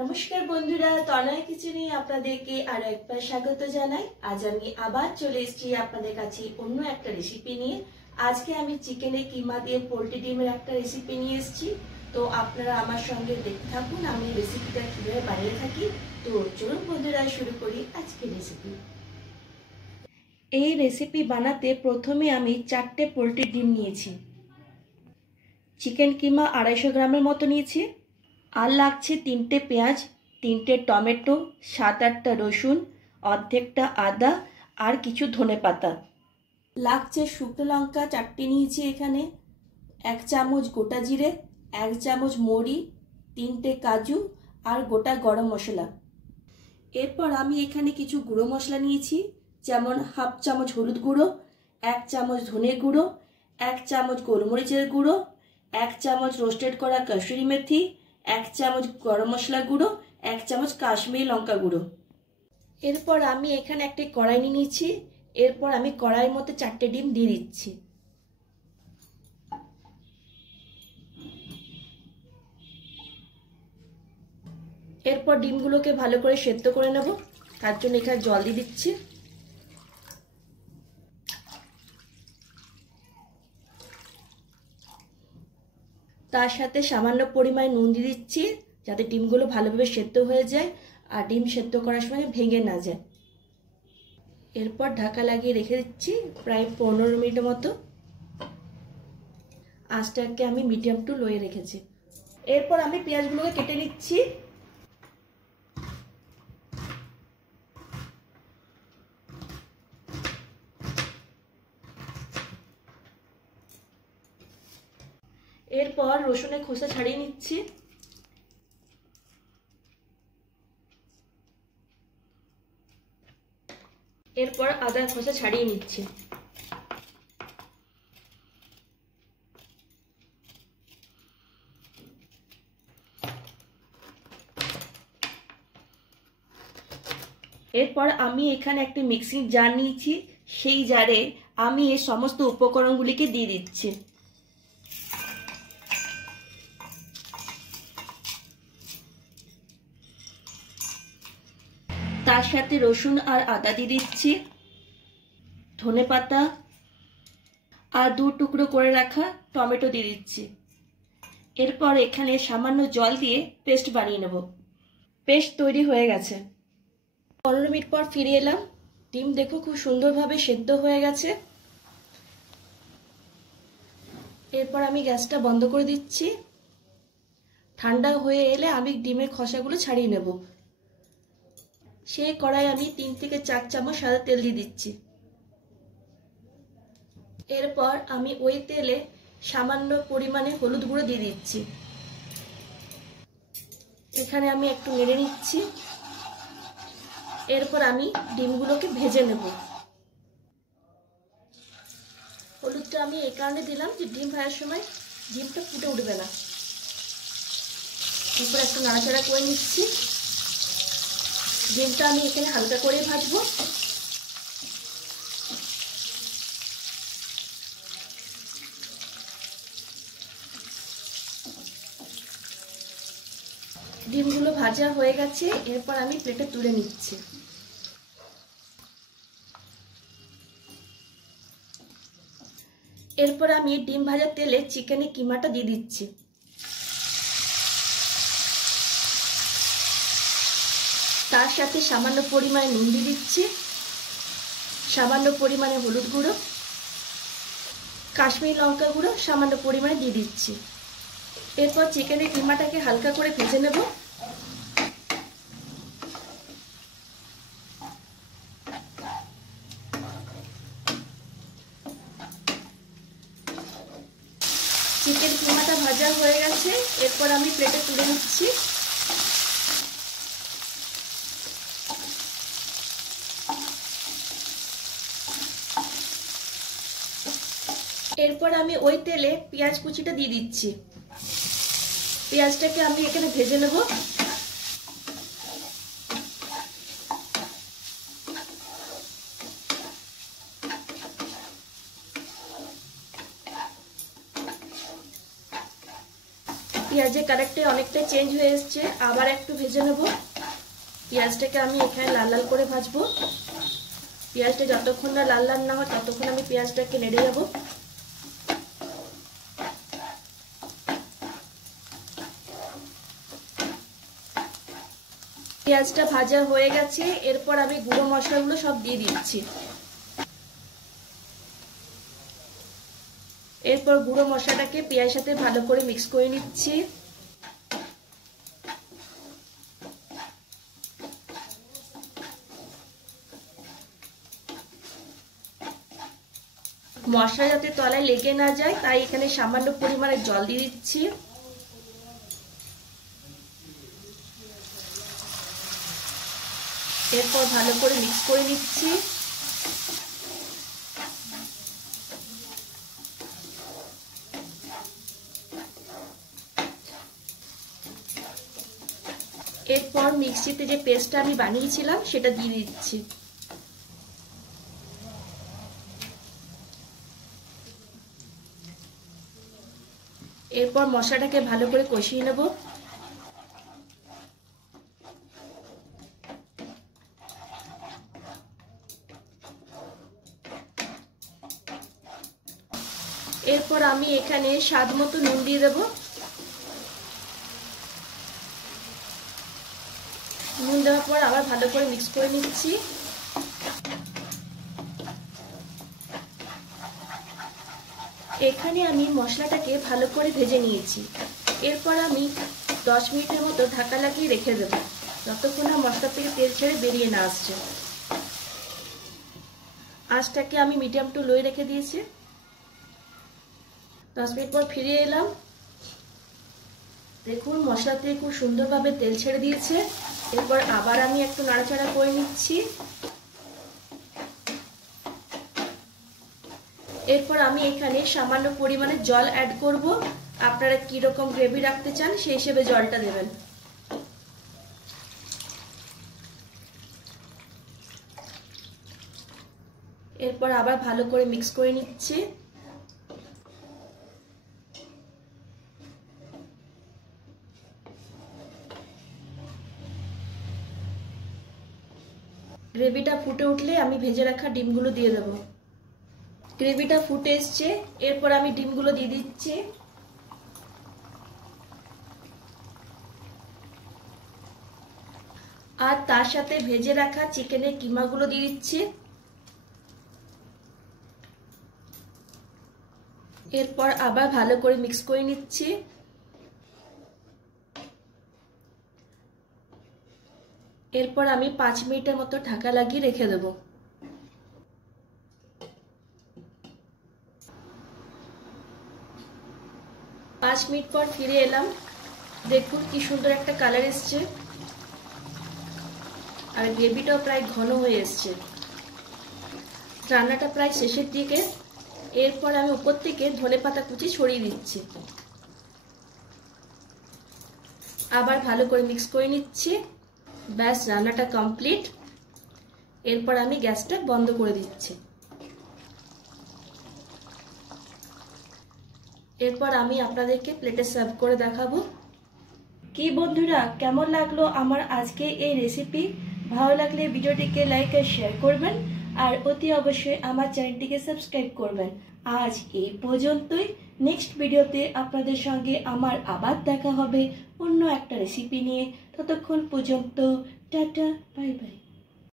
নমস্কার বন্ধুরা, তনয় কিচেনে আপনাদেরকে আরো একবার স্বাগত জানাই। আজ আমি আবার চলে এসেছি আপনাদের কাছে অন্য একটা রেসিপি নিয়ে। আজকে আমি চিকেনের কিমা দিয়ে পোল্ট্রি ডিমের একটা রেসিপি নিয়ে এসেছি। তো আপনারা আমার সঙ্গে দেখতে থাকুন আমি রেসিপিটা কিভাবে বানিয়ে থাকি। তো চলুন বন্ধুরা শুরু করি আজকের রেসিপি। এই রেসিপি বানাতে প্রথমে আমি 4টে পোল্ট্রি ডিম নিয়েছি। চিকেন কিমা 250 গ্রামের মতো নিয়েছি। আর লাগছে 3টে পেঁয়াজ, 3টে টমেটো, 7-8টা রসুন, অর্ধেকটা আদা আর কিছু ধনেপাতা। লাগছে শুকনো লঙ্কা 4টে নিয়েছি এখানে, 1 চামচ গোটা জিরে, 1 চামচ মৌরি, 3টে কাজু আর গোটা গরম মশলা। এরপর আমি এখানে কিছু গুঁড়ো মশলা নিয়েছি, যেমন 1/2 চামচ হলুদ গুঁড়ো, 1 চামচ ধনে গুঁড়ো, 1 চামচ গোলমরিচের গুঁড়ো, 1 চামচ রোস্টেড করা কসুরি মেথি, 1 চামচ গরম মশলা গুঁড়ো, 1 চামচ কাশ্মীরি লঙ্কা গুঁড়ো। এরপর আমি এখানে একটা কড়াই নিয়েছি। এরপর আমি কড়াইয়ের মধ্যে 4টে ডিম দিয়ে দিচ্ছি। এরপর ডিমগুলোকে ভালো করে সেদ্ধ করে নেব, তার জন্য এখানে জল দিয়ে দিচ্ছি। তার সাথে সামান্য পরিমাণে নুন দিয়ে দিচ্ছি, যাতে ডিমগুলো ভালোভাবে সেদ্ধ হয়ে যায় আর ডিম সেদ্ধ করার সময় ভেঙে না যায়। এরপর ঢাকা লাগিয়ে রেখে দিচ্ছি প্রায় 15 মিনিটের মতো। আঁচটাকে আমি মিডিয়াম টু লোয়ে রেখেছি। এরপর আমি পেঁয়াজগুলোকে কেটে নিচ্ছি। এরপর রসুনের খোসা ছাড়িয়ে নিচ্ছি। এরপর আদার খোসা ছাড়িয়ে নিচ্ছি। এরপর আমি এখানে একটা মিক্সিং জার নিয়েছি, সেই জারে আমি এই সমস্ত উপকরণগুলিকে দিয়ে দিচ্ছি। তার সাথে রসুন আর আদা দিয়ে দিচ্ছি, ধনেপাতা আর 2 টুকরো করে রাখা টমেটো দিয়ে দিচ্ছি। এরপর এখানে সামান্য জল দিয়ে পেস্ট বানিয়ে নেব। পেস্ট তৈরি হয়ে গেছে। 15 মিনিট পর ফিরে এলাম। ডিম দেখো খুব সুন্দরভাবে সেদ্ধ হয়ে গেছে। এরপর আমি গ্যাসটা বন্ধ করে দিচ্ছি। ঠান্ডা হয়ে এলে আমি ডিমের খোসাগুলো ছাড়িয়ে নেব। সেই কড়াই আমি 3 থেকে 4 চামচ সাদা তেল দিয়ে দিচ্ছি। এরপর আমি ওই তেলে সামান্য পরিমাণে হলুদ গুঁড়ো দিয়ে দিচ্ছি। এখানে আমি একটু নেড়ে নিচ্ছি। এরপর আমি ডিমগুলোকে ভেজে নেব। হলুদটা আমি এই কারণে দিলাম যে ডিম ভাজার সময় ডিমটা ফুটে উঠবে না। এরপর একটু নাড়াচাড়া করে নিচ্ছি। ডিমটা আমি এখানে হালকা করে ভাজবো। ডিমগুলো ভাজা হয়ে গেছে। এরপর আমি প্লেটে তুলে নিচ্ছি। এরপর আমি ডিম ভাজা তেলে চিকেনের কিমাটা দিয়ে দিচ্ছি। তার সাথে সামান্য পরিমাণে নুন দিয়ে দিচ্ছি, সামান্য পরিমাণে হলুদ গুঁড়ো, কাশ্মীরি লঙ্কা গুঁড়ো সামান্য পরিমাণে দিয়ে দিচ্ছি। এরপর চিকেনের কিমাটাকে হালকা করে ভেজে নেব। চিকেন কিমাটা ভাজা হয়ে গেছে। এরপর আমি প্লেটে তুলে নিচ্ছি। এরপর আমি ওই তেলে পেঁয়াজ কুচিটা দিয়ে দিচ্ছি। পেঁয়াজটাকে আমি এখানে ভেজে নেব। পেঁয়াজ পেঁয়াজের কালারটা অনেকটা চেঞ্জ হয়ে এসছে, আবার একটু ভেজে নেব। পেঁয়াজটাকে আমি এখানে লাল লাল করে ভাজবো। পেঁয়াজটা যতক্ষণ না লাল লাল না হয় ততক্ষণ আমি পেঁয়াজটাকে নেড়ে যাব। পেঁয়াজটা ভাজা হয়ে গেছে, এরপর আমি গুঁড়ো মশলাগুলো সব দিয়ে দিচ্ছি। এরপর গুঁড়ো মশলাটাকে পেঁয়াজের সাথে ভালো করে মিক্স করে নিচ্ছি। মশলা যাতে তলায় লেগে না যায় তাই এখানে সামান্য পরিমাণে জল দিয়ে দিচ্ছি। এরপর ভালো করে মিক্স করে নিচ্ছি। এরপর মিক্সিতে যে পেস্টটা আমি বানিয়েছিলাম সেটা দিয়ে দিচ্ছি। এরপর মশলাটাকে ভালো করে কষিয়ে নেব। এরপর আমি এখানে স্বাদ মতো নুন দিয়ে দেব। নুন দেওয়ার পর আবার ভালো করে মিক্স করে নিচ্ছি। এখানে আমি মশলাটাকে ভালো করে ভেজে নিয়েছি। এরপর আমি 10 মিনিটের মতো ঢাকা লাগিয়ে রেখে দেব, যতক্ষণ না মশলা থেকে তেল ছেড়ে বেরিয়ে না আসছে। আঁচটাকে আমি মিডিয়াম টু লোয়ে রেখে দিয়েছি। 10 মিনিট পর ফিরে এলাম। দেখুন মশলা থেকে খুব সুন্দরভাবে তেল ছেড়ে দিয়েছে। এরপর আবার আমি একটু নাড়াচাড়া করে নিচ্ছি। এরপর আমি এখানে সামান্য পরিমাণে জল অ্যাড করব। আপনারা কি রকম গ্রেভি রাখতে চান সেই হিসেবে জলটা দেবেন। এরপর আবার ভালো করে মিক্স করে নিচ্ছি। গ্রেভিটা ফুটে উঠলে আমি ভেজে রাখা ডিমগুলো দিয়ে দেব। গ্রেভিটা ফুটে এসছে, এরপর আমি ডিমগুলো দিয়ে দিচ্ছি। আর তার সাথে ভেজে রাখা চিকেনের কিমাগুলো দিয়ে দিচ্ছি। এরপর আবার ভালো করে মিক্স করে নিচ্ছি। এরপর আমি 5 মিনিটের মতো ঢাকা লাগিয়ে রেখে দেব। পাঁচ মিনিট পর ফিরে এলাম। দেখুন কি সুন্দর একটা কালার এসছে, আর গ্রেভিটাও প্রায় ঘন হয়ে এসছে। রান্নাটা প্রায় শেষের দিকে। এরপর আমি উপর থেকে ধনেপাতা কুচি ছড়িয়ে দিচ্ছি। আবার ভালো করে মিক্স করে নিচ্ছি। ব্যাস, রান্নাটা কমপ্লিট। এরপর আমি গ্যাসটা বন্ধ করে দিচ্ছি। এরপর আমি আপনাদেরকে প্লেটে সার্ভ করে দেখাবো। কি বন্ধুরা, কেমন লাগলো আমার আজকে এই রেসিপি? ভালো লাগলে ভিডিওটিকে লাইক আর শেয়ার করবেন, আর অতি অবশ্যই আমার চ্যানেলটিকে সাবস্ক্রাইব করবেন। আজ এই পর্যন্তই। নেক্সট ভিডিওতে আপনাদের সঙ্গে আমার আবার দেখা হবে অন্য একটা রেসিপি নিয়ে। ততক্ষণ পর্যন্ত টাটা, বাই বাই।